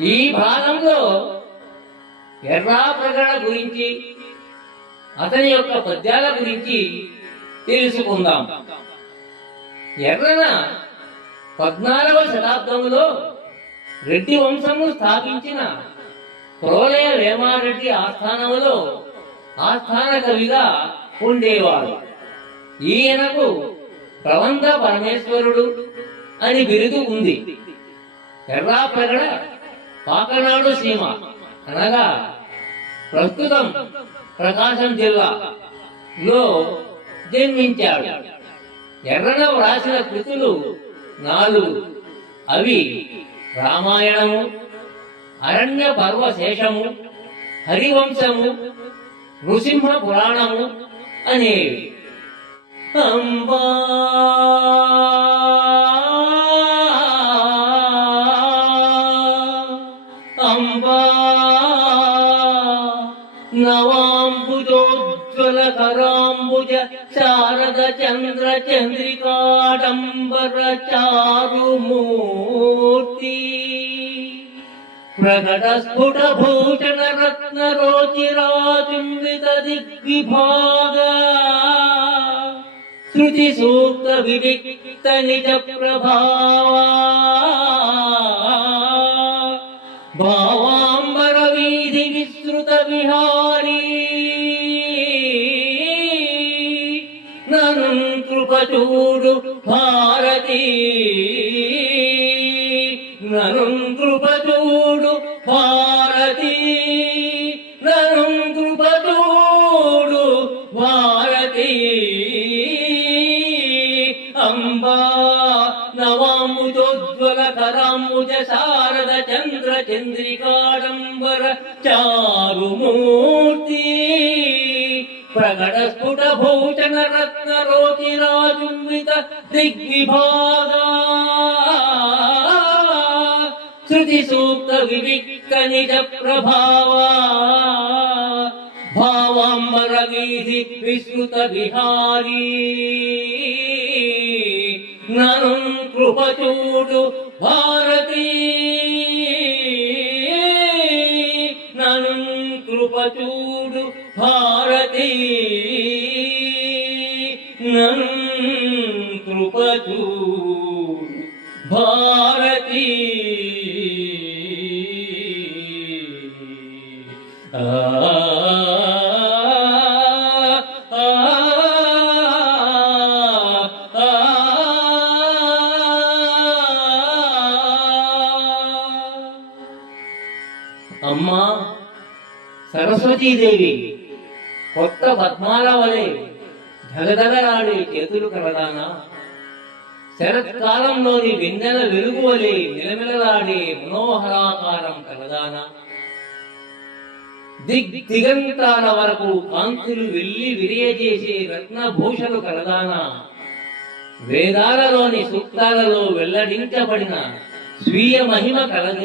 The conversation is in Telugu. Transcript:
ఈ భాగంలో ఎర్రాప్రగడ గురించి, అతని యొక్క పద్యాల గురించి తెలుసుకుందాం. ఎర్రన 14వ శతాబ్దంలో రెడ్డి వంశము స్థాపించిన ప్రోలయ వేమారెడ్డి ఆస్థానంలో ఆస్థాన కవిగా ఉండేవాడు. ఈయనకు ప్రబంధ పరమేశ్వరుడు అని బిరుదు ఉంది. ఎర్రాప్రగడ పాకనాడు సీమ అనగా ప్రస్తుతం ప్రకాశం జిల్లాలో జన్మించాడు. ఎర్రన వ్రాసిన కృతులు 4. అవి రామాయణము, అరణ్య పర్వశేషము, హరివంశము, నృసింహ పురాణము అనేవి. అంబా అంబా నవాంబుజోజ్వల కరాంబుజ శారద చంద్ర చంద్రికాడంబర చారుమూర్తి ప్రకట స్ఫుట భూషణ రత్న రోచిరాచుంబిత దిగ్విభాగ శృతి సూక్త వివిక్త నిజ ప్రభావా భావాంబర వీధి విస్తృత విహారీ నను కృపచూడు భారతీ నను కృపచూడు భారతీ నను కృపచూడు భారతీ అంబా నవాంబుజోజ్వల కరాంబుజ శారద చంద్ర చంద్రికాడంబర చారుమూర్తి ప్రకట స్ఫుట భూషణ రత్న రోచిరాజుంబిత దిగ్విభాగా శృతి సూక్త వివిక్త నిజ ప్రభావా భావాంబర వీధి విస్తృత విహారీ నను కృపచూడు భారతీ నను కృపచూడు భారతీ నను కృపచూడు భారతీ అమ్మా సరస్వతీదేవి కొత్త పద్మాల వలె ధగధగలాడే చేతులు కలదానా, శరత్కాలంలోని వెన్నెల వెలుగు వలె నిలమిలలాడే మనోహరాకారం కలదానా, దిగంతాల వరకు కాంతులు వెళ్ళి విరియజేసే రత్నభూషలు కలదానా, వేదాలలోని సూక్తాలలో వెల్లడించబడిన స్వీయ మహిమ కలగ